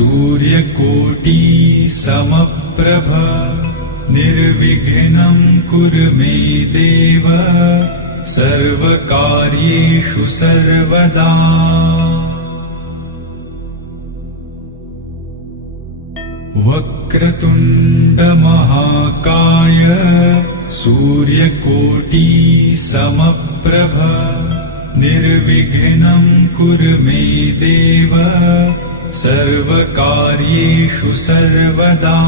सूर्यकोटि समप्रभ निर्विघ्नं कुरु मे देव सर्वकार्येषु सर्वदा। वक्रतुण्ड महाकाय सूर्यकोटि समप्रभ निर्विघ्नं कुरु मे देव सर्वकार्येषु सर्वदा।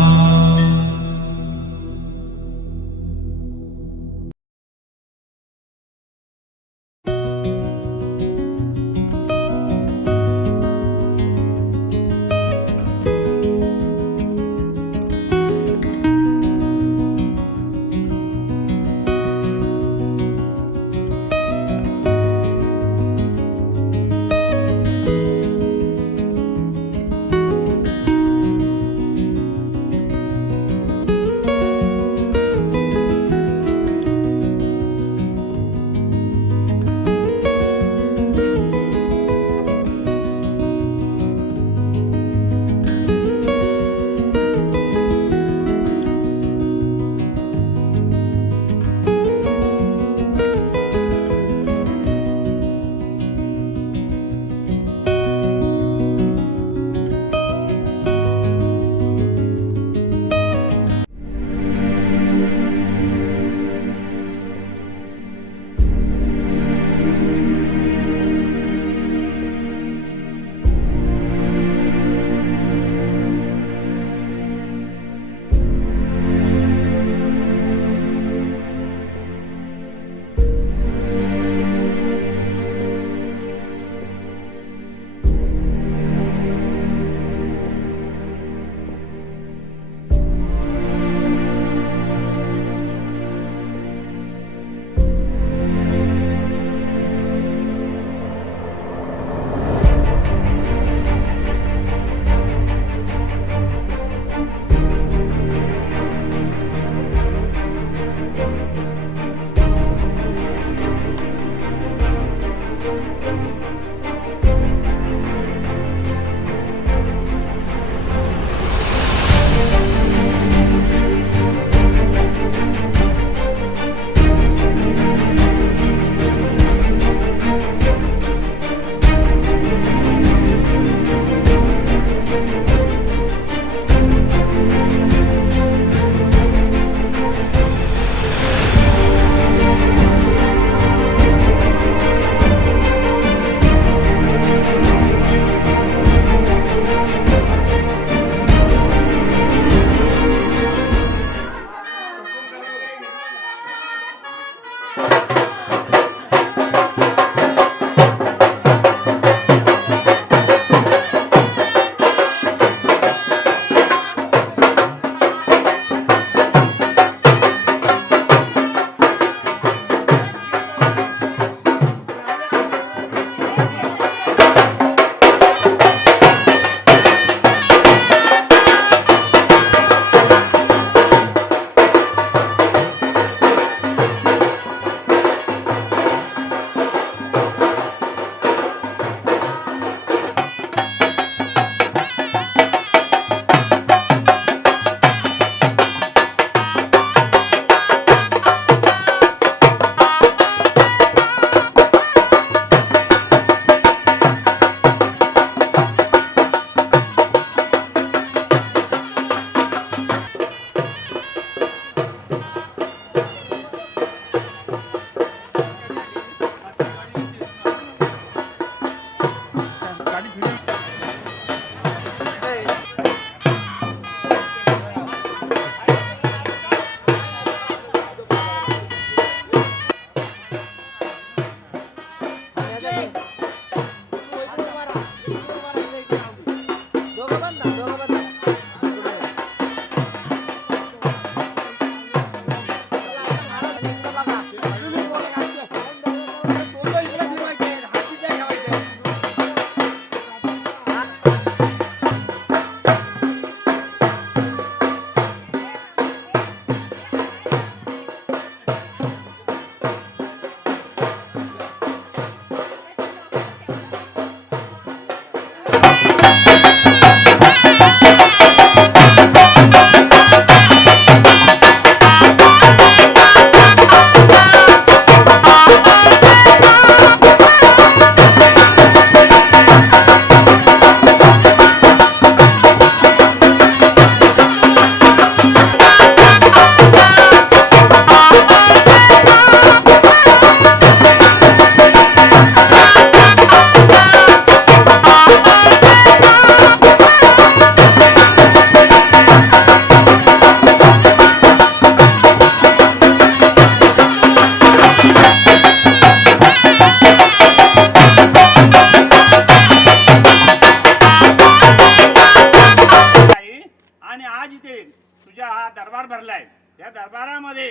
इथे तुझ्या हा दरबार भरलाय, या दरबारामध्ये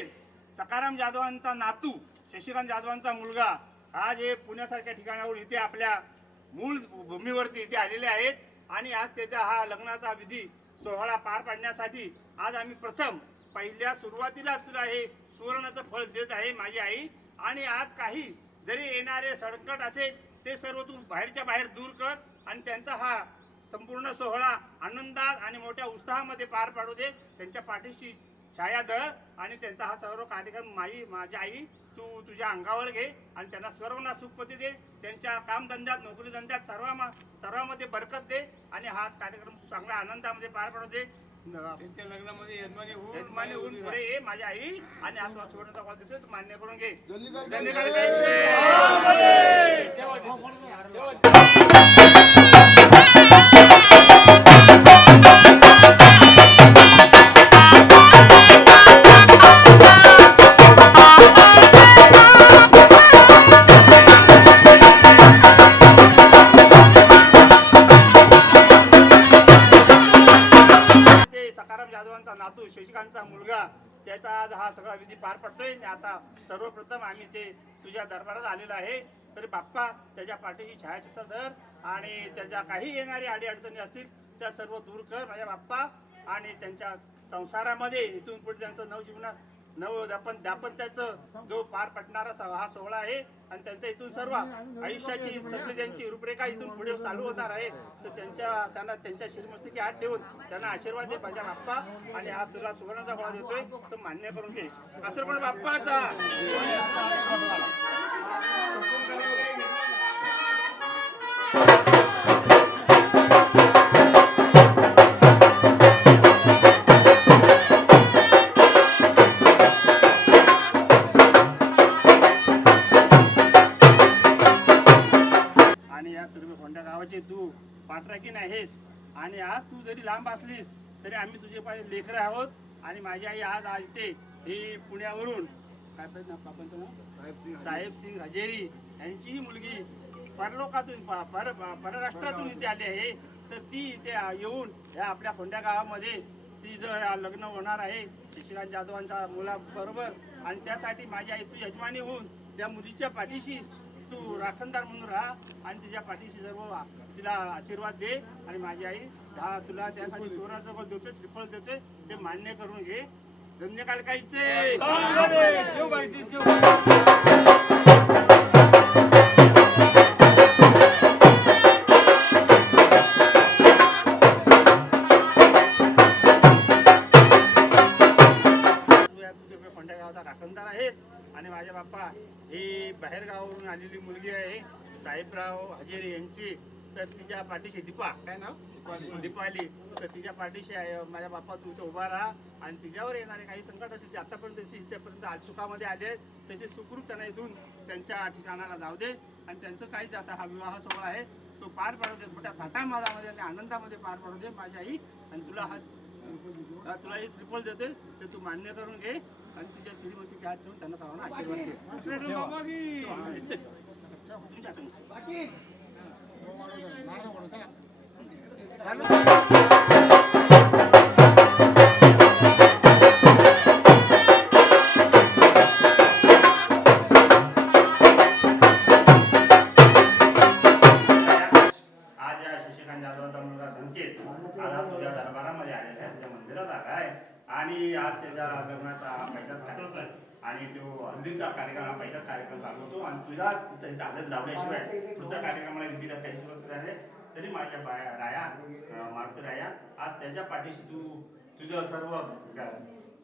सखाराम जाधवांचा नातू शशिकांत जाधवांचा मुलगा हा जे पुण्यासारख्या ठिकाणावरून इथे आपल्या मूळ भूमीवरती इथे आलेले आहेत आणि आज त्याचा हा लग्नाचा विधी सोहळा पार पाडण्यासाठी आज आम्ही प्रथम पहिल्या सुरुवातीला तुला हे सुवर्णाचं फळ देत आहे माझी आई. आणि आज काही जरी येणारे संकट असेल ते सर्व तू बाहेरच्या बाहेर दूर कर आणि त्यांचा हा संपूर्ण सोहळा आनंदात आणि मोठ्या उत्साहामध्ये पार पाडू दे. त्यांच्या पाठीशी छाया धर आणि त्यांचा हा सर्व कार्यक्रम माझी आई तू तुझ्या अंगावर घे आणि त्यांना सर्वांना सुखपती दे. त्यांच्या कामधंद्यात नोकरी धंद्यात सर्वांमध्ये बरकत दे आणि हाच कार्यक्रम चांगल्या आनंदामध्ये पार पाडू दे. त्यांच्या लग्नामध्ये यजमानी होऊन पुढे ये माझी आई आणि आज तुला सुवर्णाचा कॉल देतोय तू मान्य करून घे. सखाराम जाधवांचा नातू शशिकांतचा मुलगा त्याचा आज हा सगळा विधी पार पडतोय. आता सर्वप्रथम आम्ही ते तुझ्या दरबारात आलेलो आहे. तरी बाप्पा त्याच्या पाठीशी छायाचित्र धर आणि त्याच्या काही येणारी अडीअडचणी असतील त्या सर्व दूर कर माझ्या बाप्पा. आणि त्यांच्या संसारामध्ये इथून पुढे त्यांचं दाम्पत्याचं जो पार पडणारा हा सोहळा आहे आणि त्यांच्या इथून सर्व आयुष्याची सगळी त्यांची रूपरेखा इथून पुढे चालू होणार आहे. तर त्यांना त्यांच्या शिरमस्तकी हात ठेवून त्यांना आशीर्वाद दे माझ्या बाप्पा. आणि हा तुला सुवर्णाचा फळा देतोय तो मान्य करून घे. असं पण बाप्पाचा तू पाठराखीण आहेस आणि आज तू जरी लांब असलीस तरी आम्ही तुझे लेकरं आहोत. आणि माझी आई आज इथे ही पुण्यावरून काय पाहिजे बाबांचं नाव साहेब सिंग हजेरी यांचीही मुलगी परलोकातून परराष्ट्रातून इथे आली आहे. तर ती इथे येऊन या आपल्या फोंड्या गावामध्ये तिचं लग्न होणार आहे शशिकांत जाधवांच्या मुलाबरोबर. आणि त्यासाठी माझी आई तू यजमानी होऊन त्या मुलीच्या पाठीशी तू राखणदार म्हणून राहा आणि तिच्या पाठीशी सर्व तिला आशीर्वाद दे. आणि माझी आई तुला त्यासाठी सुवर्णाचं फळ देतोय श्रीफळ देतोय ते मान्य करून घे. धन्यकाल काहीचे फोंड्या गावाचा राखणदार आहेस. आणि माझ्या बाप्पा ही बाहेर गावावरून आलेली मुलगी आहे साहेबराव हजेरे यांची. तर तिच्या पाठीशी दीपा काय नाव दीपाली. तर तिच्या पाठीशी माझ्या बाप्पा तू इथं उभा राहा आणि तिच्यावर येणारे काही संकट असतील ते आतापर्यंत इथेपर्यंत आज सुखामध्ये आले तसे सुखरूप त्यांना इथून त्यांच्या ठिकाणाला जाऊ दे. आणि त्यांचं काहीच आता हा विवाह सोहळा आहे तो पार पाडू दे मोठ्या थाटामादामध्ये आणि आनंदामध्ये पार पाडू दे माझी आई. आणि तुला हे श्रीफळ देतोय ते तू मान्य करून घे आणि तुझ्या श्रीमस्ती हात ठेवून त्यांना सर्वांना आशीर्वाद दे. आज या शशिकांत जाधवांचा मुलगा संकेत आज तुझ्या दरबारामध्ये आलेला आहे, तुझ्या मंदिरात आला आहे. आणि आज त्याच्या लग्नाचा पहिलाच कार्यक्रम आहे आणि तो हल्दीचा कार्यक्रम हा पहिलाच कार्यक्रम चालू होतो. आणि तुझा आदत लावल्याशिवाय पुढच्या कार्यक्रमाला विधीला काही सुरुवात आहे. तरी माझ्या राया मारुती राया आज त्याच्या पाठीशी तू तुझं सर्व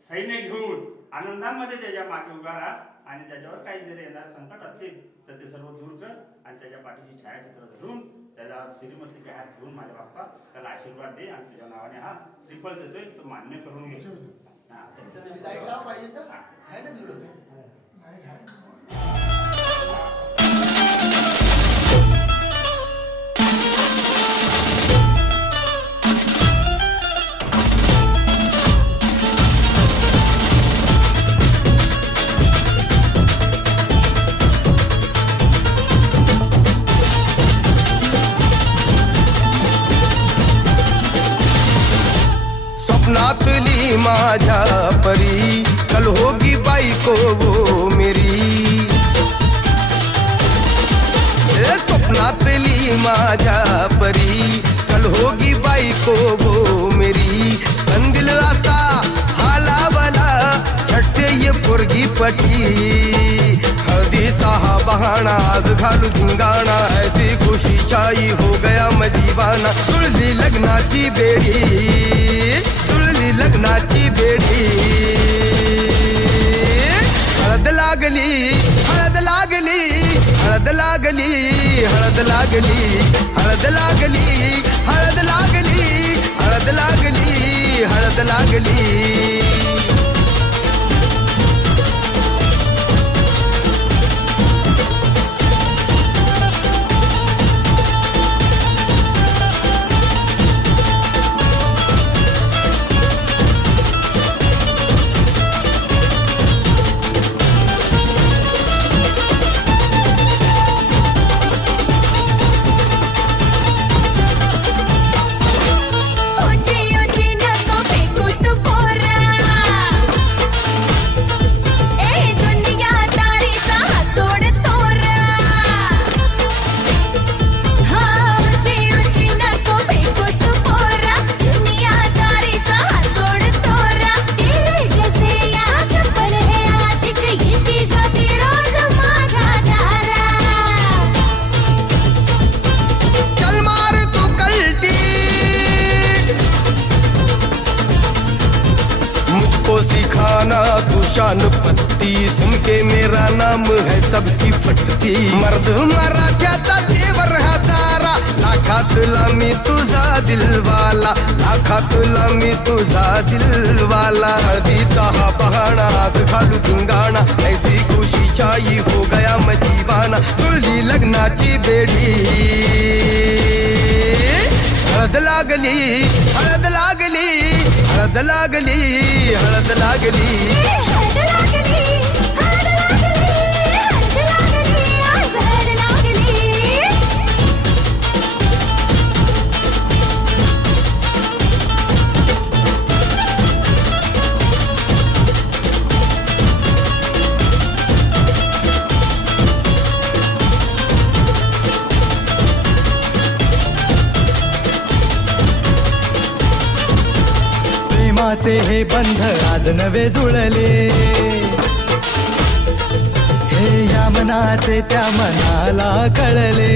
सैन्य घेऊन आनंदामध्ये त्याच्या मागे उभा राहा. आणि त्याच्यावर काही जरी येणारे संकट असतील तर ते सर्व दूर कर आणि त्याच्या पाठीशी छायाचित्र धरून त्याला श्रीमस्ती हात ठेवून माझ्या बाप्पा त्याला आशीर्वाद दे. आणि तुझ्या नावाने हा श्रीफळ देतोय तो मान्य करून घे. स्वप्नातली माझ्या परी कल होगी बायको वो मेरी, स्वप्नातली माझ्या परी कल होगी बायको वो मेरी, कंदिल असा हालावला छटते ये पोरगी पटी, हळदीचा हा बहाणा आज घालू धिंगाणा, ऐसी खुशी छाई हो गया मदीवाना, तुळली लग्नाची बेडी, तुळली लग्नाची बेडी, हळद लागली, हळद लागली, हळद लागली, हळद लागली, हळद लागली, हळद लागली, हळद लागली, हळद लागली. तू शान पत्ती सुन के मेरा नाम है सबकी फटती, मर्द मराठ्याचा देवर हा सारा, लाखातला मी तुझा दिलवाला, लाखातला मी तुझा दिलवाला, हळदीचा हा बहाणा आज घालू धिंगाणा, ऐसी खुशी छाई हो गया मदीवाना, तुळली लग्नाची बेडी, हळद लागली, हळद लागली, हळद लागली, हळद लागली, हळद लागली, हळद लागली, हळद लागली, आज हळद लागली. प्रेमाचे हे बंध आज नवे जुळले, हे या मनाचे त्या मनाला कळले,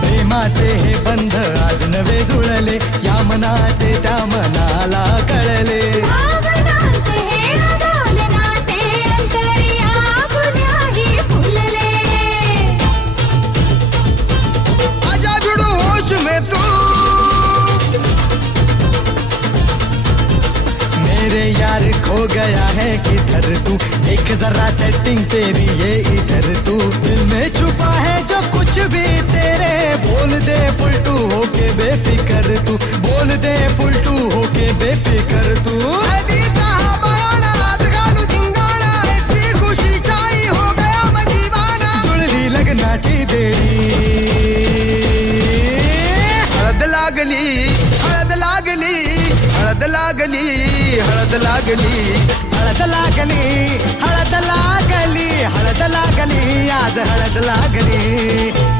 प्रेमाचे हे बंध आज नवे जुळले, या मनाचे त्या मनाला कळले, भावनांचे हे अडवले नाते, अंतरिया फुल्याही फुलले, आजा जुडू होश में तू, मेरे यार खो गया है किधर तू, एक जरा सेटिंग तेरी ये इधर तू, दिल में छुपा है जो कुछ भी तेरे, बोल दे फुलटू होके बेफिकर तू, बोल दे फुलटू होके बेफिकर तू, हळदीचा हा बहाणा आज घालू धिंगाणा, ऐसी खुशी छाई हो गया मदीवाना, जुळली लग्नाची बेडी, हळद लागली, हळद लागली, हळद लागली, हळद लागली, हळद लागली, हळद लागली, हळद लागली, आज हळद लागली.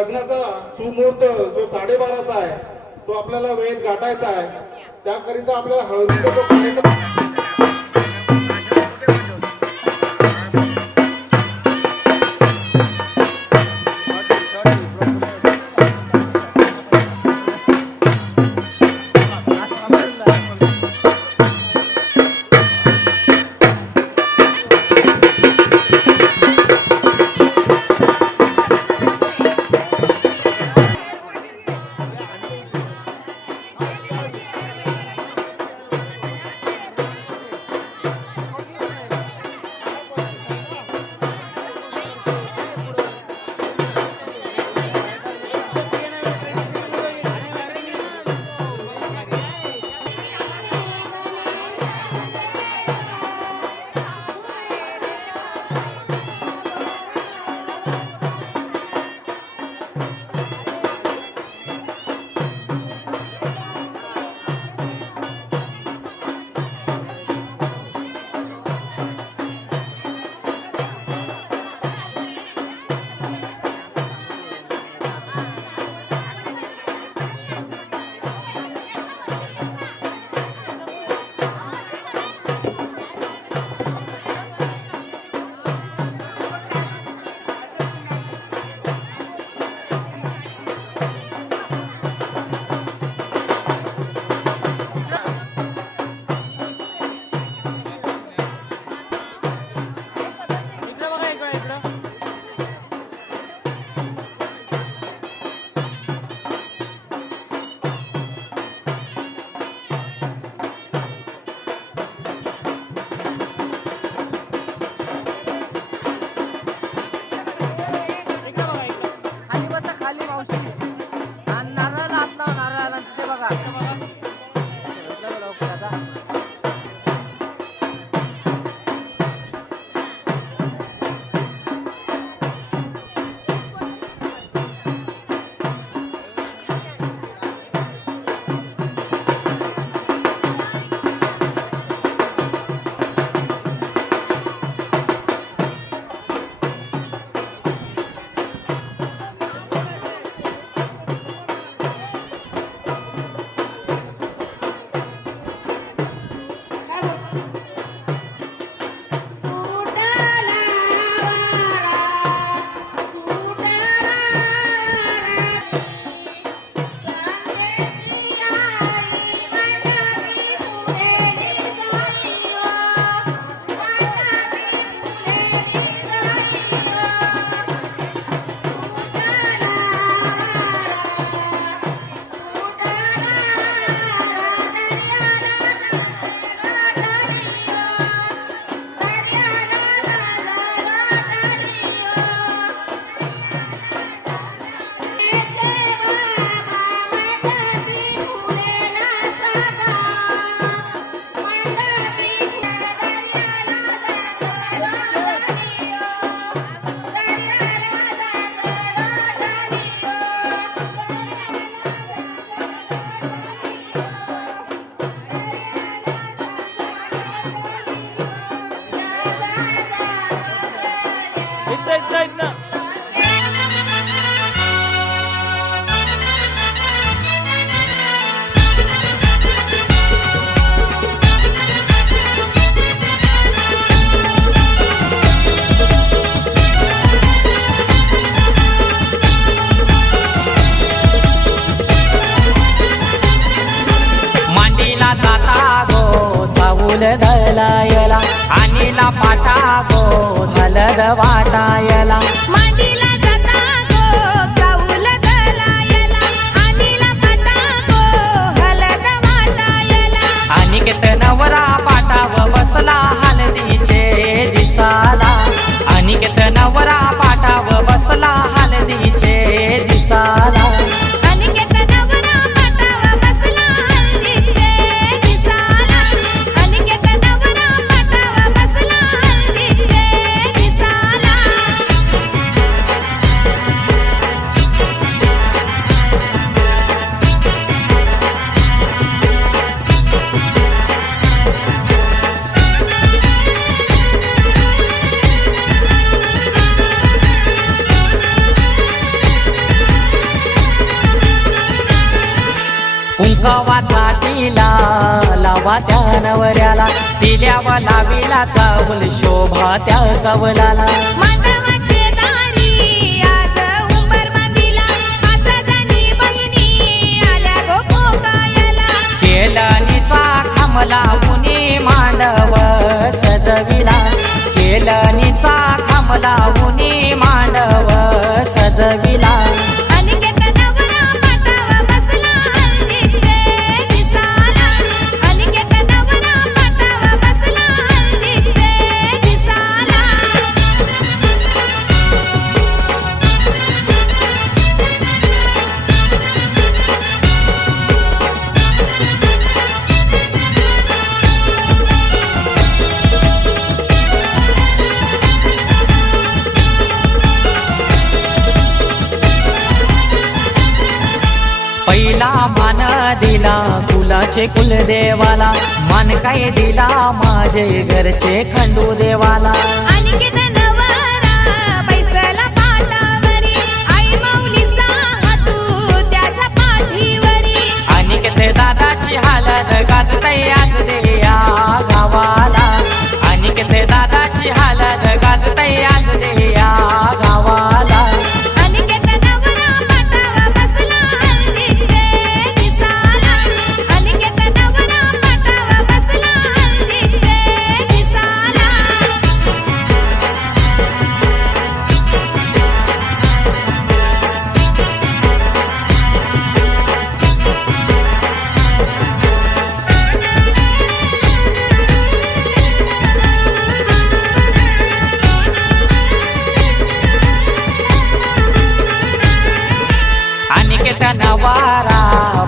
लग्नाचा सुमुहूर्त जो 12:30चा आहे तो आपल्याला वेळेत गाठायचा आहे. त्याकरिता आपल्याला हळदीचा जो कार्यक्रम धलायला आणीला पाटा गो हलद वाटायला मांडीला जाता गो चाऊल दलायला आणीला पाटा गो हलद वाटायला अनिकेत नवरा पाटाव बसला हलदीचे दिसाला अनिकेत नवरा पाटाव बसला हलदीचे दिसाला अनिकेत नवरा पाटाव बसला हळदीचे दिसाला अनिकेत नवरा पाटाव बसला हळदीचे दिसाला कुंकवाचा टिला लावा त्या नवऱ्याला, दिल्यावा लाविला चावल शोभा त्या चवलाला. मांडवाचे दारी आज उंबर बांधिला, पाच जणी बहिणी आल्या गो पोकायला. केलनीचा खांबला उनी मांडव सजविला, केलनीचा खांबला उनी मांडव सजविला. अनिकेत नवरा पाटावर बसला हळदीचे दिसाला, अनिकेत नवरा पाटावर बसला हळदीचे दिसाला. पहिला मान दिला कुलाचे कुलदेवाला, मान काय दिला माझे घरचे खंडू देवाला. अनिकेत नवरा बैसला पाटावरी, आई माऊलीचा हातू त्याच्या पाठीवरी. अनिकेत दादाची हालत गाजतय आज देया गावाला, अनिकेत दादाची हालत गाजतय आज देया गावाला. अनिकेत नवरा पाटावर बसला हळदीचे दिसाला, अनिकेत नवरा पाटावर बसला हळदीचे दिसाला. अनिकेत नवारा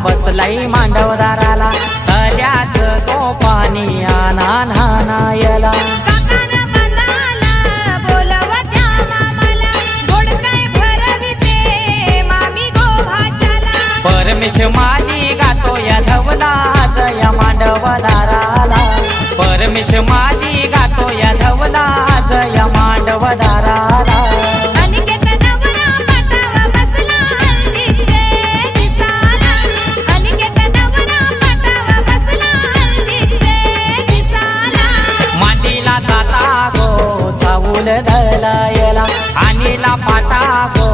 बसलाई मांडवदाराला, तल्याच तो पाणी आना नानायला. काकानं बंदाला बोलवत्या मामाला, गोड काय भरविते मामी गोभाच्याला. परमेश माली गातो या धवला जया मांडवदाराला, परमेश माली गातो या धवला जया मांडवदाराला. अनिकेत नवरा पाटावर बसला हळदीचे दिसाला, अनिकेत नवरा पाटावर बसला हळदीचे दिसाला. मातीला जाता गो चावूल दलायला, आणीला पाटा गो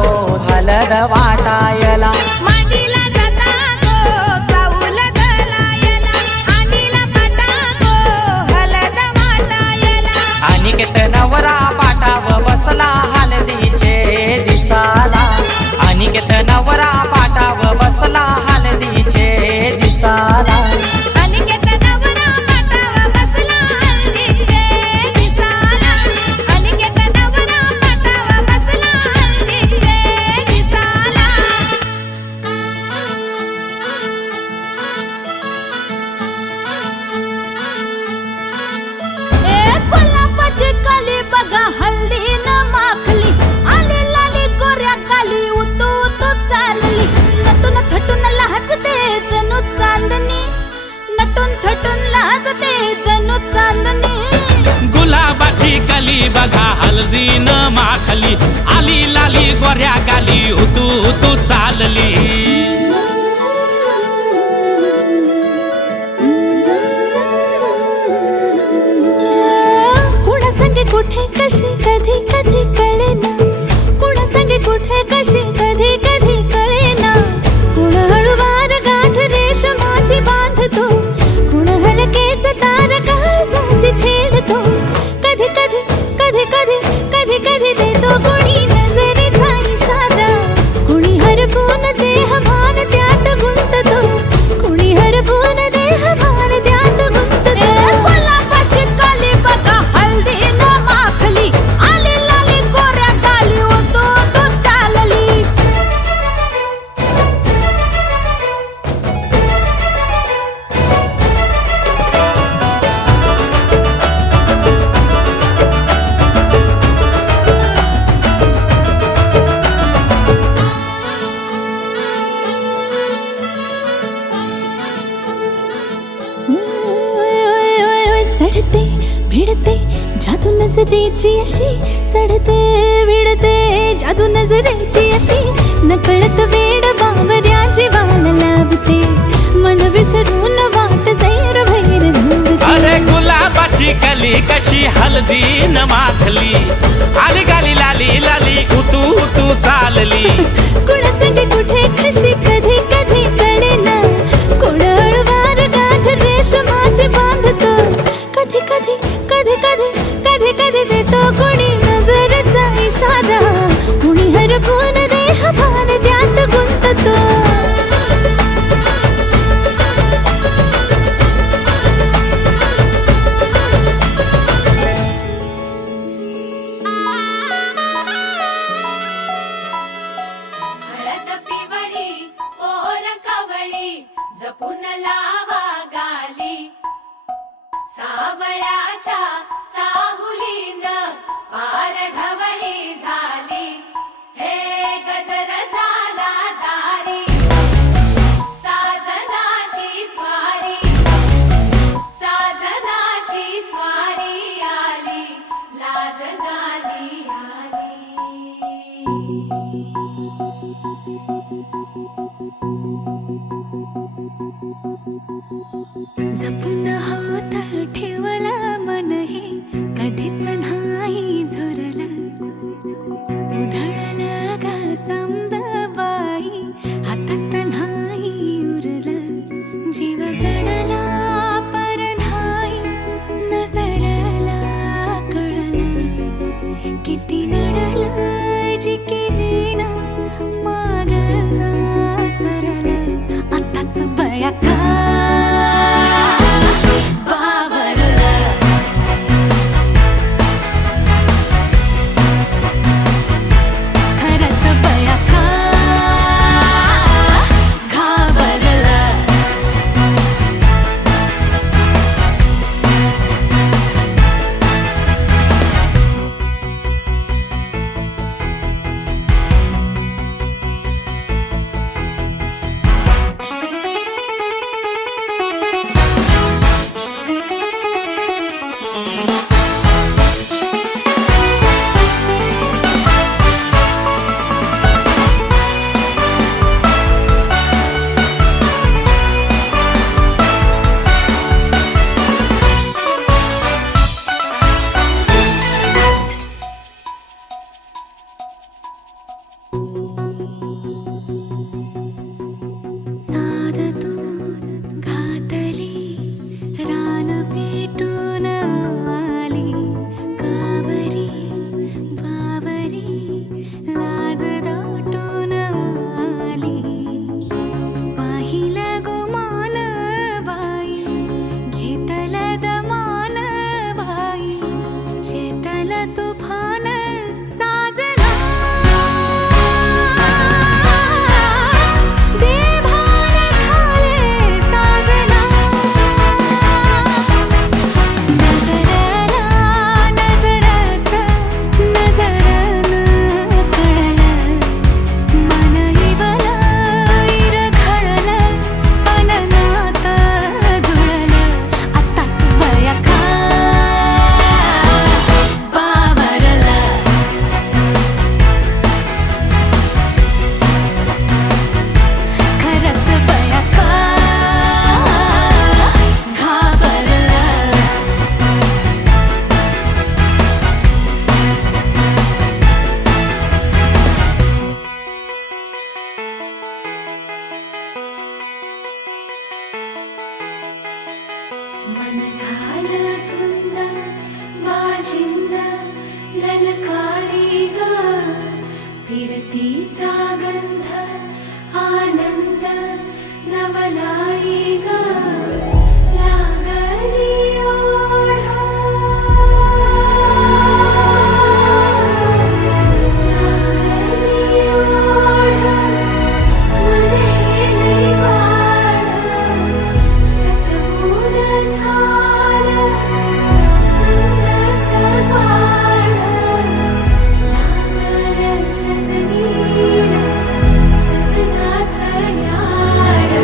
हलद वाटायला. मांडीला जाता गो चाऊल गलायला, आणीला पाटा गो हलद वाटायला. अनिकेत नवरा पाटाव बसला हलदीचे दिसाला, अनिकेत नवरा पाटाव बसला हलदीचे दिसाला. अनिकेत नवरा पाटावर बसला हळदीचे दिसाला, अनिकेत नवरा पाटावर बसला हळदीचे दिसाला. कोल्हापूरची काली बघा हल्दी न माखली, आली लाली गोऱ्या काली उतू उतू चालली. नटून थटून लाजते जणू चांदणी, नटून थटून लाजते जणू चांदणी. गुलाबाची कली बघा हल्दी न माखली, आली लाली गोऱ्या गाली उतू उतू चालली. कुणा संगे कुठे कशी कधी कधी कळेना, कुणा संगे कुठे कशी कधी कधी कळेना. कुण हळूवार गाठ रेशमाची बांधतो, कुण हलकेच तार काळजाची छेडतो. कधी कधी कधी कधी कधी कधी देतो कुणी नजरेचा इशारा, कुणी हरपून देह भान त्यात गुंततो, कुणी हरपून देह भान त्यात गुंततो. कोल्हापूरची काली बघा हल्दी न माखली, आली लाली गोऱ्या गाली उतू उतू चालली. चढते भिडते जादू नजरेची अशी, चढते भिडते जादू नजरेची अशी. नकळत वेड बावऱ्या जीवाला लावते, मन कशी हळदी न माखली आली गाली लाली लाली उतू उतू चालली कुणासंगे कुठे कशी कधी कधी कळेना कोण हळूवार गाठ रेशमाची बांधतो कधी कधी कधी कधी कधी कधी देतो कोणी नजरेचा इशारा कुणी हरपून देह भान त्यात गुंततो हळद पिवळी पोर कवळी जपून लावा गाली सावळ्याच्या चाहुलीन पार ढवळी झाली हे गजर झाला दारी साजनाची स्वारी आली लाज गाली आली जपून होत ठेवला मन हे कधीच नाही झुरलं उधळलं ग समद बाई हातात नाही उरलं जीव जडला पर नाही नजरला कळलं किती नडलं जिकिरीन मागना सरलं आताच बया का मन झालं धुंद बाजिंद ललकारी ग फिरतीचा गंध आनंद नवलाई ग लागली ओढ लागली ओढ मन हे वाढ सतबून झालं समजाचं बाळ लागलं सजनीला सजनाचं याड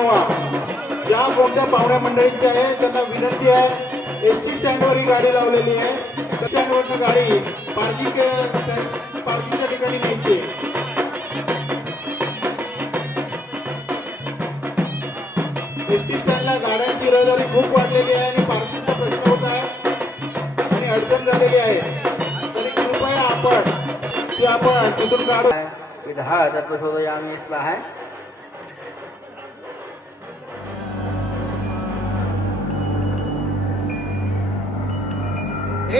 मानवा ज्या कोणत्या पाहुण्या मंडळींची आहे त्यांना विनंती आहे, एसटी स्टँडवर ही गाडी लावलेली आहे, त्या स्टँडवरनं गाडी पार्किंगच्या ठिकाणी न्यायची आहे. एसटी स्टँडला गाड्यांची रहदारी खूप वाढलेली आहे आणि पार्किंगचा प्रश्न होत आहे आणि अडचण झालेली आहे. तरी कृपया आपण तिथून काढू. विधा तत्वशोधयामी स्वाहा.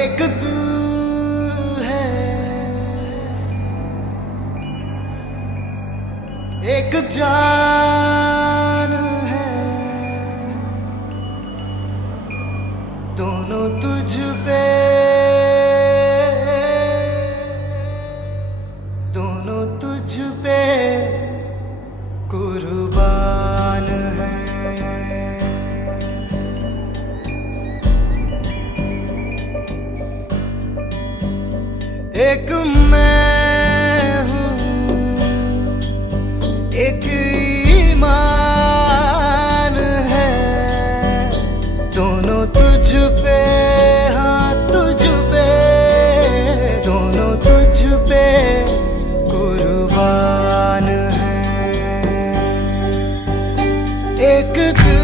एक दिल है, एक जान है, दोनों तुझ पे, दोनों तुझ पे कुर्बान है. एक मैं हूँ, एक ईमान है, दोनों तुझ पे, हाँ तुझ पे, दोनों तुझ पे कुर्बान है. एक दिल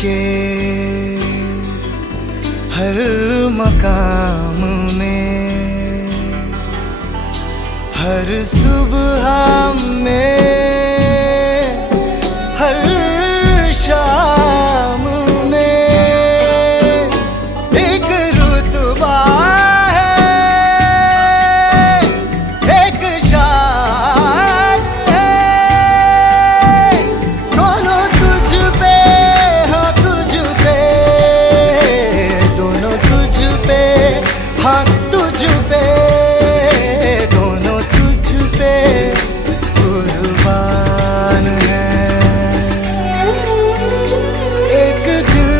के हर मकाम में, हर सुबह में, हर शाम में एक रुतबा है, एक शान है, दोनों तुझ पे, हाँ तुझ पे, दोनों तुझ पे कुर्बान है. एक दिल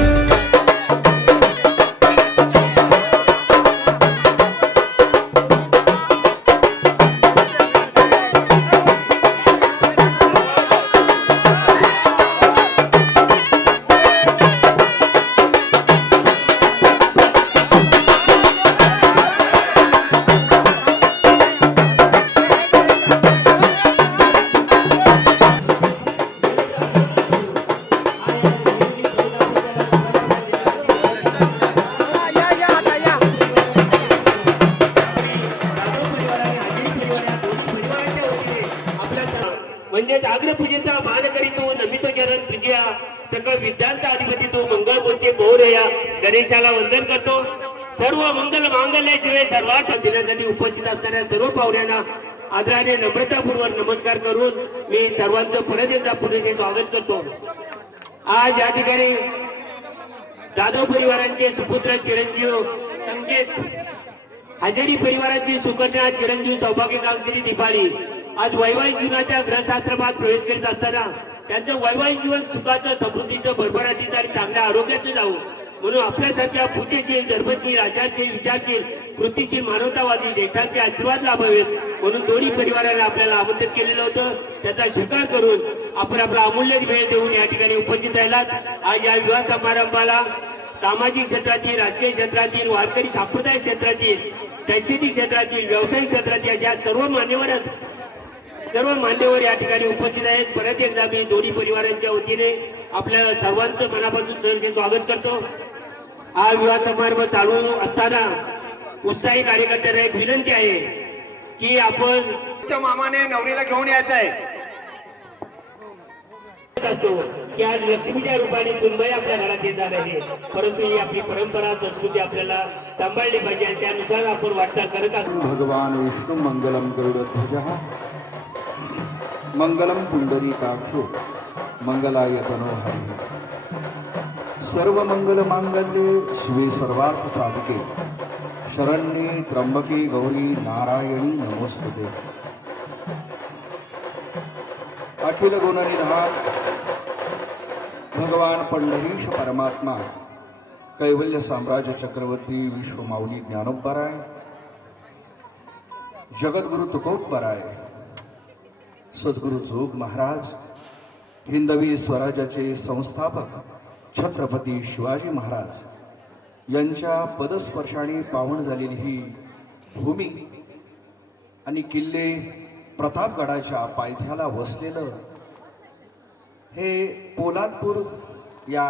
म्हणजेच अग्रपूजेचा मान करीतो, नमितो चरण तुझ्या, सकळ विद्यांचा अधिपती तू, मंगळ बोलते मोरया, गणेशाला वंदन करतो. सर्व मंगल मांगल्याशिवाय सर्वार्थ देण्यासाठी उपस्थित असणाऱ्या सर्व पाहुण्यांना आदराने नम्रतापूर्वक नमस्कार करून मी सर्वांचं परत एकदा पुढे स्वागत करतो. आज या ठिकाणी जाधव परिवारांचे सुपुत्र चिरंजीव संकेत, हजेरी परिवाराची सुकन्या चिरंजीव सौभाग्यकांक्षी दीपाली आज वैवाहिक जीवनाच्या ग्रहशास्त्रात प्रवेश करीत असताना त्यांचं वैवाहिक जीवन सुखाचं, समृद्धीचं, भरभराटीचं आणि चांगल्या आरोग्याचं जावं म्हणून आपल्यासारख्या पूज्यशील, धर्मशील, आचारशील, विचारशील, कृतीशील, मानवतावादी ज्येष्ठांचे आशीर्वाद लाभावेत म्हणून दोन्ही परिवाराने आपल्याला आमंत्रित केलेलं होतं. त्याचा स्वीकार करून आपण आपला अमूल्य वेळ देऊन या ठिकाणी उपस्थित राहिलात. आज या विवाह समारंभाला सामाजिक क्षेत्रातील, राजकीय क्षेत्रातील, वारकरी संप्रदाय क्षेत्रातील, शैक्षणिक क्षेत्रातील, व्यावसायिक क्षेत्रातील अशा सर्व मान्यवर या ठिकाणी उपस्थित आहेत. परत एकदा मी दोन्ही परिवारांच्या वतीने आपल्या सर्वांचं मनापासून सहर्ष स्वागत करतो. हा विवाह समारंभ चालू असताना उत्साही कार्यकर्त्यांना एक विनंती आहे की आपण मामाने नवरीला घेऊन यायचं आहे. की आज लक्ष्मीच्या रूपाने सुनबाई आपल्या घरात येणार आहे. परंतु ही आपली परंपरा संस्कृती आपल्याला सांभाळली पाहिजे आणि त्यानुसार आपण वाटचाल करत असतो. भगवान विष्णू मंगलम गरुडध्वजः मंगलम पुंडरीकाक्षो मंगलाय तनोहरी. सर्व मंगल मांगल्ये शिवे सर्वार्थ साधके शरण्ये त्र्यंबके गौरी नारायणी नमोस्तुते. अखिल गुणनिधान भगवान पंढरीश परमात्मा कैवल्य साम्राज्य चक्रवर्ती विश्वमाऊली ज्ञानोबराय जगद्गुरु तुकोबराय सद्गुरु जोग महाराज हिंदवी स्वराज्याचे संस्थापक छत्रपती शिवाजी महाराज यांच्या पदस्पर्शाने पावन झालेली ही भूमी आणि किल्ले प्रतापगडाच्या पायथ्याला वसलेलं हे पोलादपूर या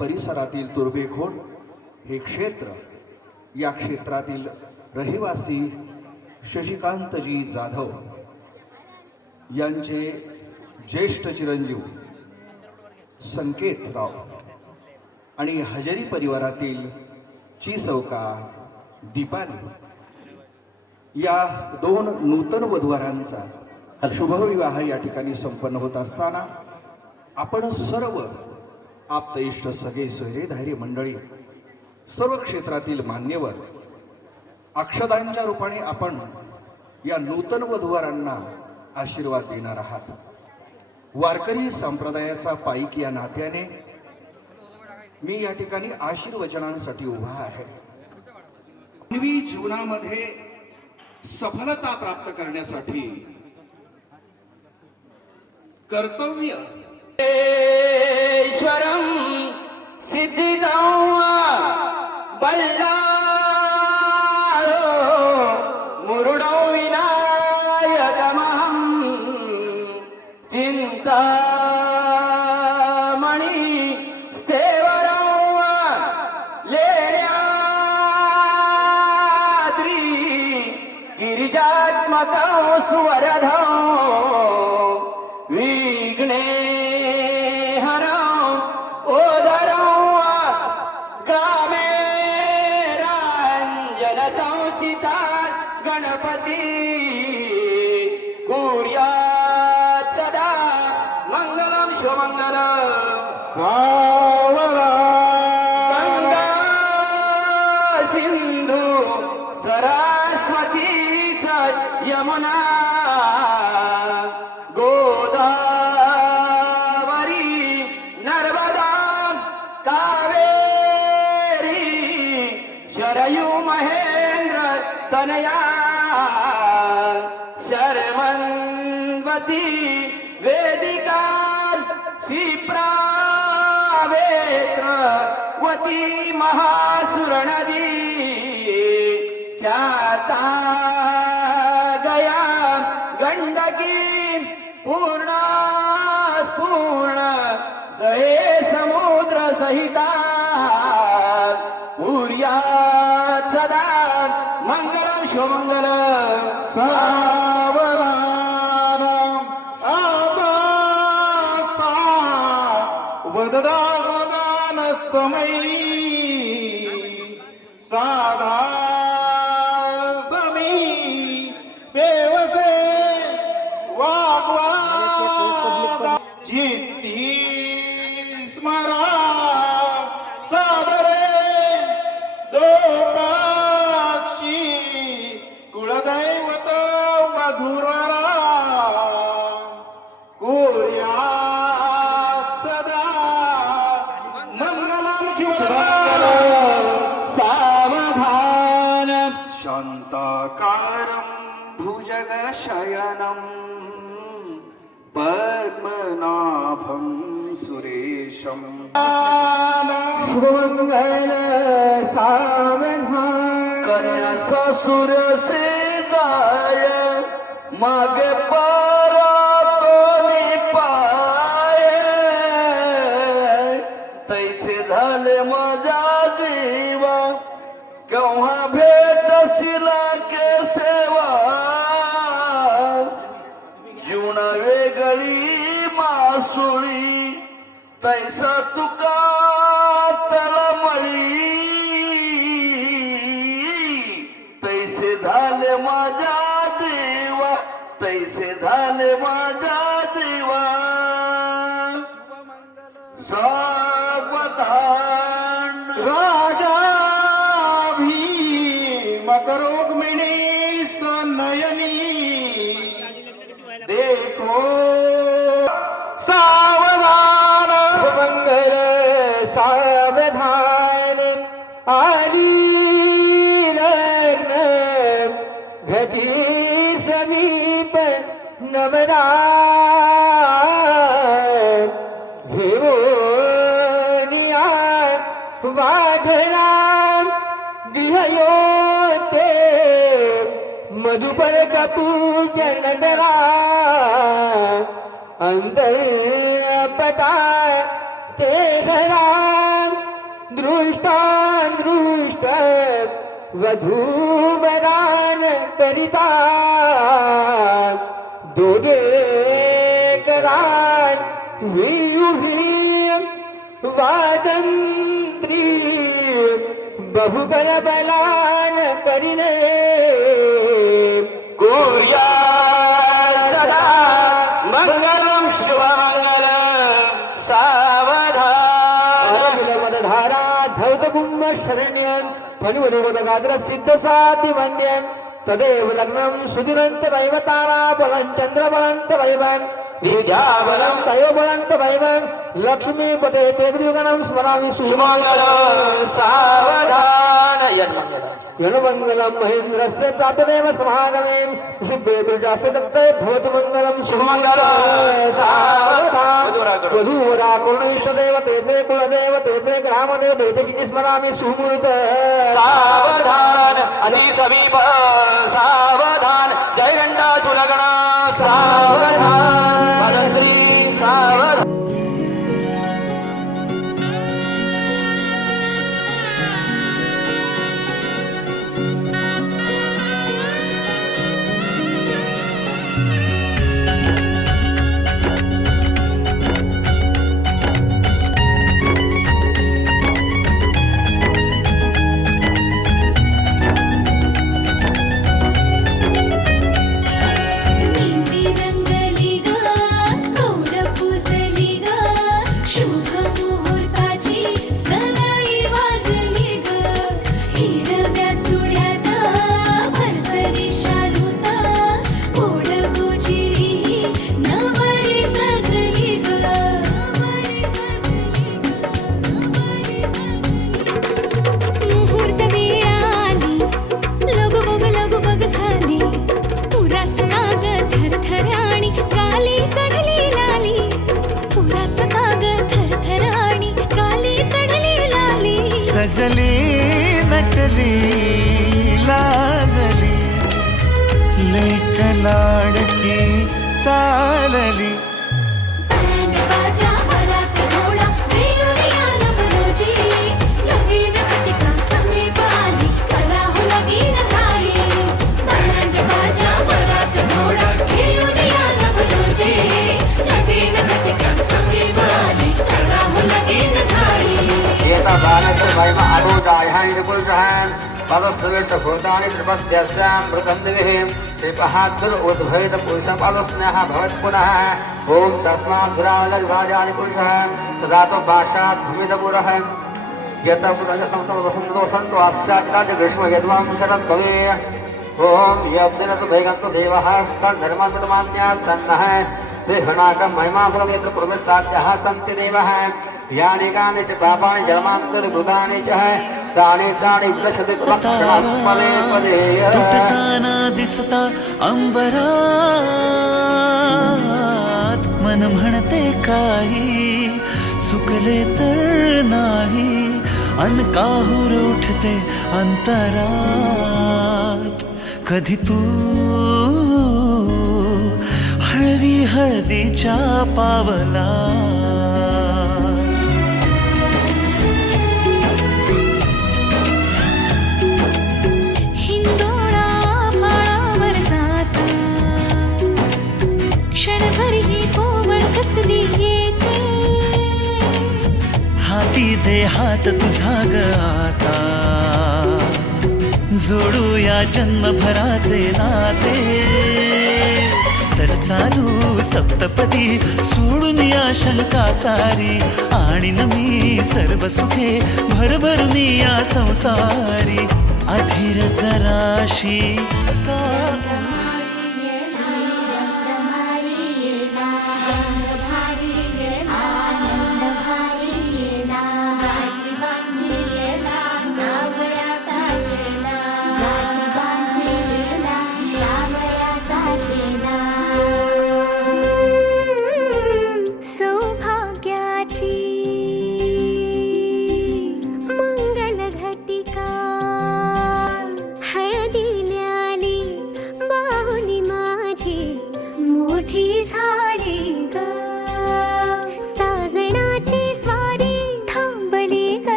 परिसरातील तुर्बेखोड हे क्षेत्र. या क्षेत्रातील रहिवासी शशिकांतजी जाधव यांचे ज्येष्ठ चिरंजीव संकेतराव आणि हजेरी परिवारातील चिसौका दीपाली या दोन नूतन वधूवरांचा शुभविवाह या ठिकाणी संपन्न होत असताना आपण सर्व आप्त इष्ट सगळे सोयरेधारी मंडळी सर्व क्षेत्रातील मान्यवर अक्षदांच्या रूपाने आपण या नूतन वधूवरांना आशीर्वाद देणार आहात. वारकरी संप्रदायाचा पाईक या नात्याने मी या ठिकाणी आशीर्वचनांसाठी उभा आहे. मानवी जीवनामध्ये सफलता प्राप्त करण्यासाठी कर्तव्य ईश्वरम सिद्धिदां बल्लारो मुरुडो विनायकमहं चिंतामणि स्थेवरं लेण्याद्री गिरिजात्मकं सुवरधं विघ्ने गणपती कुर्यात् सदा मंगलम शिवमंगल. सावरा गंगा सिंधू सरस्वती यमुना गोदावरी नर्मदा कावेरी शरयू महेंद्र तनया शर्मन्वती वेदिका क्षिप्रा वेत्रवती महासुर नदी ख्याता गया गंडकी पूर्ण स्पूर्ण सहे समुद्र सहिता कुर्यात् सदा मंगलम शिवमंगल. सावधान आदासा वददान समयी साधा समी बेवसे वाग्वा चित्ती स्मरा सादरे दोपाक्षी कुलदैवत मधुररा कुर्यात् सदा मंगलम शिवमंगल. सावधान शांताकारं भुजगशयनं पद्मनाभं सुरेशं. शुभमंगल सावधान कन्या ससुर से जाय मागे पारा तो पाय तैसे झाले माझा जीवा केव्हा भेटशिला के सेवा जीवना वेगळी मासुळी तै जैसा तुका तळमळी तैसे झाले माझ्या देवा, तैसे झाले माझ्या देवा. सावधान राजा भीम करोगमिणी सनयनी देखो सावधान मंगल सावधान आली लग्न घटी समीप नमना घेऊनिया वाघरा दिहयोते मधुपर पूजन करा अंतर्पता ते धरा दृष्टादृष्ट वधूवरान करिता दोघे कराय वियुही वादंत्री बहुबल बलान करिने कोर्या सदा मंगलम शिवमंगल सावधान विलमदधारा धौतकुंभ शरण्यं फणिवदगाद्र सिद्ध साति मन्यं तदेव लग्नं सुदिनंत दैवतारा बलं चंद्र बलंत वैवं विद्या बलं दयो बलंत वैवं लक्ष्मी पते तेग्रिगणं स्मरामि सुमंगल सावधान यन्मंगलम महेंद्रस्य प्रातदेव समागमे सिद्धे दुर्जास्य दत्ते भवतु मंगलम सुमंगल सावधान वधूवरा कुर्णिष्ठ देवतेचे कुलदेवतेचे ग्रामदेवतेचे स्मरामि सुमूर्त सावधान अति समीप सावधान जयगंडा चुलगण सावधान भद्री सावधान. सजली नटली लाजली लेक लाडकी चालली भूतानि प्रपद्यस्यां मृतं दिविः श्रीपहाद्गुर उद्भवेद पुरुषं पादस्नेह भवत् पुनः ॐ तस्मात् दुरालज्वाजानि पुरुषः तदा तो भाषात् भूमिदपुरः यत पुनः वसन्तु अस्याचिताज ग्रीष्म यद्वां शरद् भवे ॐ यब्दिनतु भैगन्तु देवः स्तद्धर्मन्मान्याः सन्नः श्रीहनाकं महिमाफलनेत्र पूर्वसाध्याः सन्ति देवः यानि कानि च पापानि जन्मान्तरभूतानि च तानि तानि विदशति प्रक्षणं फले फले तुटताना दिसता अंबरात मन म्हणते काही चुकले तर नाही अन काहूर उठते अंतरात कधी तू हळवी हळदीच्या पावला क्षणभर ही कोमळ कसली येते हाती दे हात तुझा ग आता, जोडूया जन्मभराचे नाते. चल चालू सप्तपदी सोडून या शंका सारी, आणि मी सर्व सुखे भरभरून या संसारी. अधीर जराशी का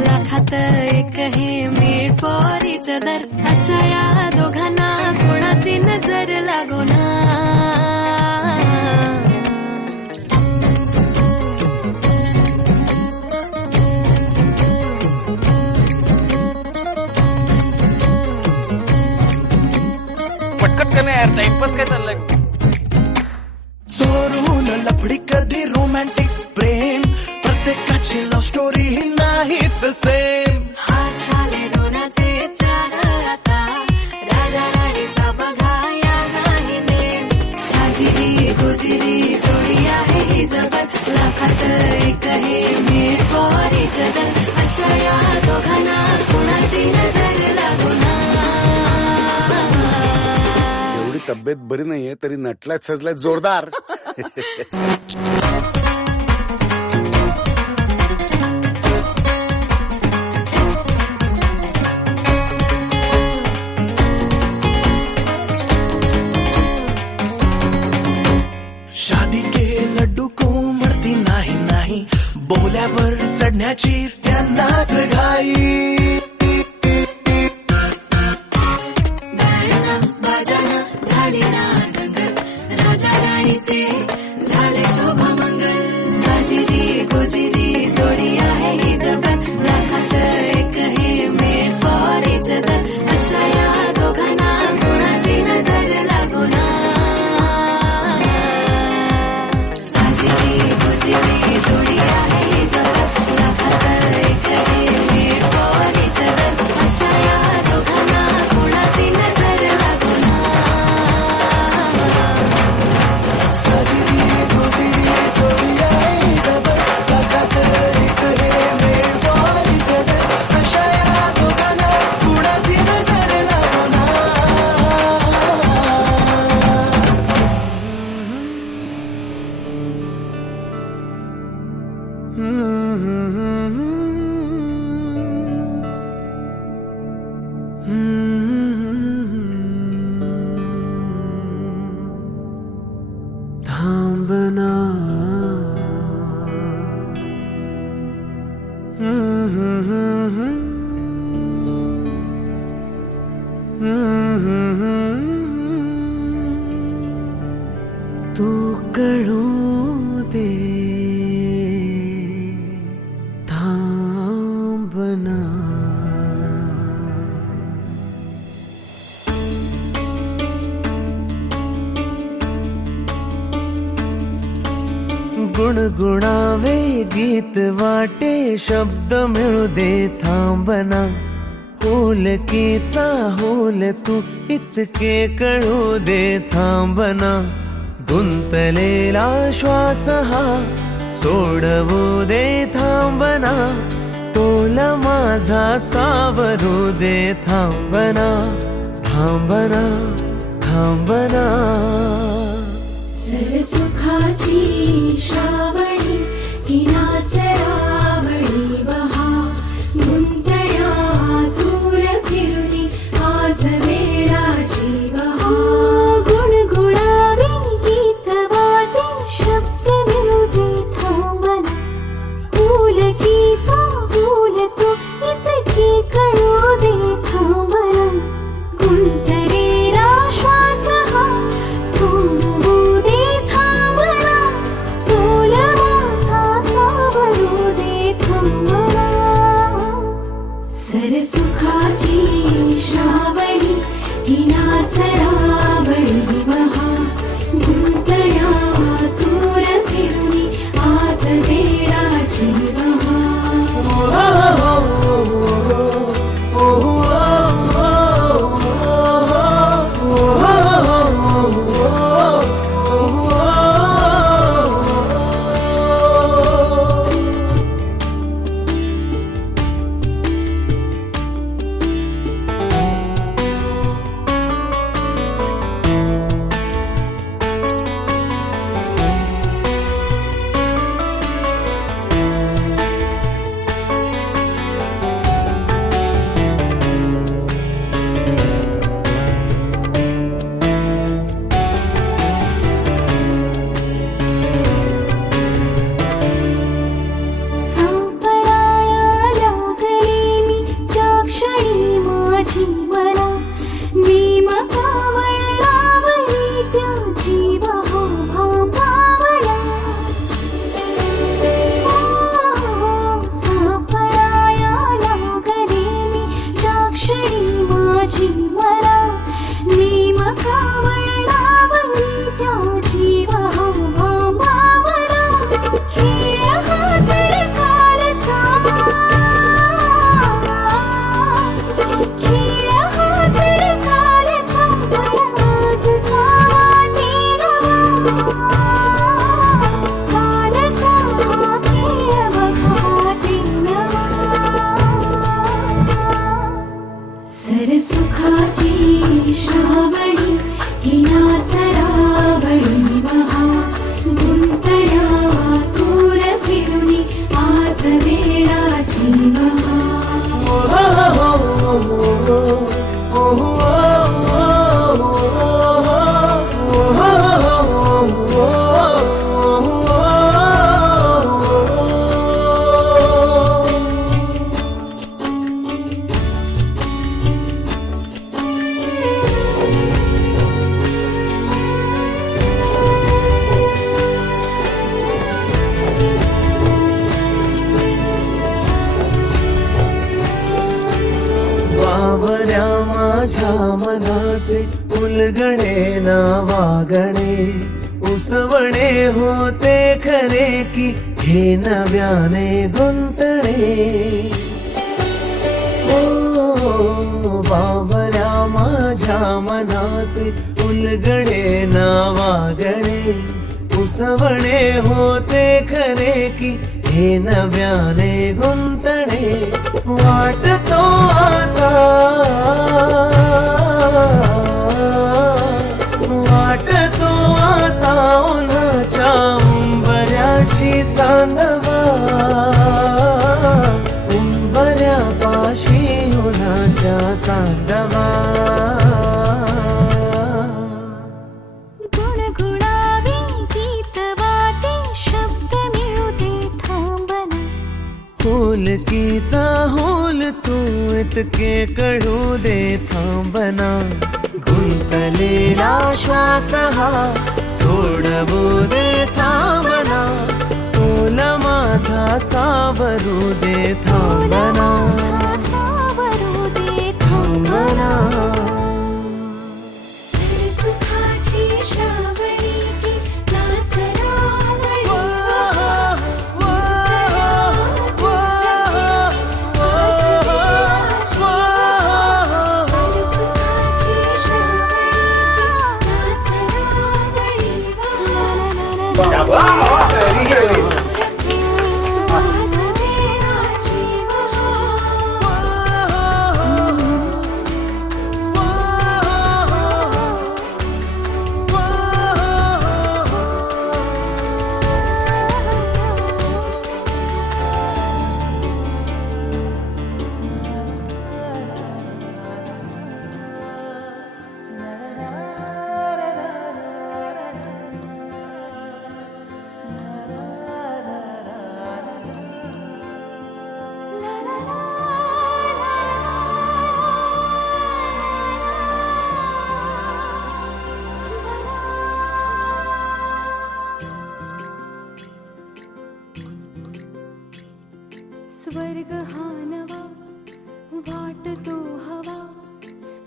लाखात एक हे मेड फॉर इच अदर. अशा या दोघांना कोणाची नजर लागो ना. पटकन का नाही यार, टाइमपास काय चाललंय. चोरून लफडी कधी रोमॅन्टिक प्रेम, प्रत्येकाची लव्ह स्टोरी नाहीच सेम. हात झाले दोनाचे चार आता, राजा राणीचा बघा या नाही नेम. साजिरी गोजिरी जोडी आहे ही जबर, लाखात एक हे मेड फॉर इच अदर. अशा या दोघांना कोणाची नजर लागो ना. एवढी तब्येत बरी नाहीये तरी नटलाय सजलाय जोरदार. शादी के लड्डू को मरती नाही नाही, बोल्यावर चढण्याची त्यांनाच घाई. बाजाना झाले ना दंगल, राजा राणीचे झाले शोभामंगल. साजिरी गोजिरी जोडी आहे ही जबर, लाखात एक थांबना तू कळू दे थांबना गुणगुणावे गीत वाटे शब्द मिळू दे थांबना होलकीचा होल तू इतके कळू दे थांबना गुंतलेला श्वास हा सोडवू दे थांबना तोला माझा सावरू दे थांबना थांबना थांबना सरसुखाची श्रावणी हिनाच रावणी बहा गुंतया दूर फिरुनी आज वेळाची बहा गुणगुणावे गीत वाटे शब्द मिळू दे थांबना फुलकीचा फुल तो इतके कळू दे थांबना गुंतलेला श्वास हा सोडवू दे थांबना तोला माझा सावरू दे थांबना सरसुखाची श्रावणी हिनाच रावणी बहा गुंतया दूर फिरुनी आज वेळाची बहा सरसुखाची श्रावणी हिनाच रावणी बहा गुंतया दूर फिरुनी आज वेळाची बहा बावऱ्या माझ्या मनाचे उलगणे ना वागणे उसवणे होते खरे की हे नव्याने गुंतणे ओ बावऱ्या माझ्या मनाचे उलगणे ना वागणे उसवणे होते खरे की हे नव्याने गुंतणे वाटतो आता उन्हाच्या उंबऱ्याशी चांदवा चुटकीचा होल तू इतके कळू दे थांबना गुंतलेला श्वास हा सोडवू दे थांबना तोल माझा सावरू दे थांबना सावरू दे थांबना सुखाची श्रावणी की नाच रावणी स्वर्ग हा नवा वाटतो हवा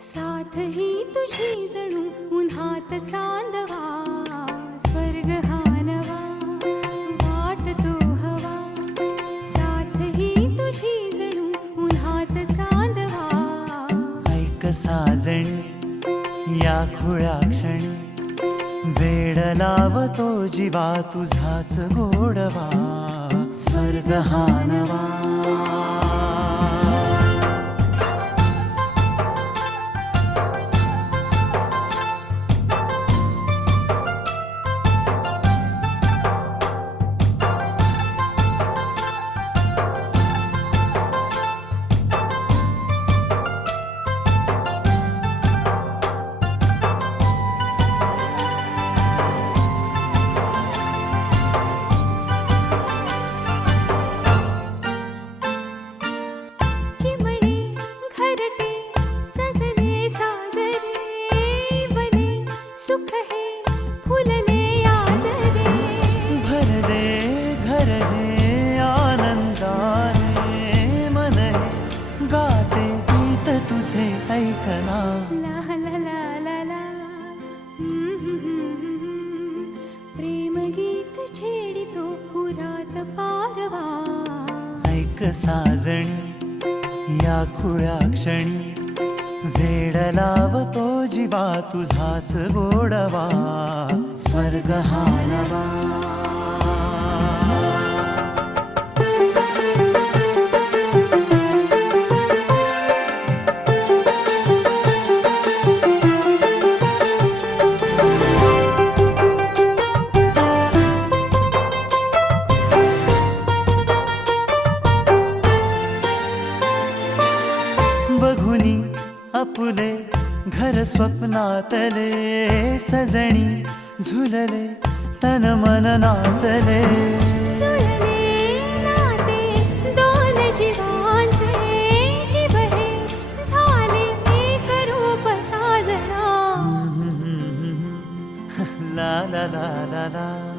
साथ ही तुझी जणू उन्हात चांदवा स्वर्ग हा नवा वाटतो हवा साथ ही तुझी जणू उन्हात चांदवा ऐक साजणी या खुळ्या क्षणी वेड लावतो जीवा तुझाच गोडवा स्वर्ग हा नवा सुख है फुलले आजरे भर दे घर हे आनंदाने मन हे गाते गीत तुझे ऐकना ला ला ला ला ला प्रेम गीत छेडितो पुरात पारवा ऐक साजणी या खुळ्या क्षणी वेड लावतो जीवा तुझाच गोडवा स्वर्ग हा नवा बघुनी आपुले घर स्वप्नातले सजणी झुलले तन मन नाचले जुळले नाते दोन जीवांचे जीव हे झाले एक रूप साजना ला ला ला ला ला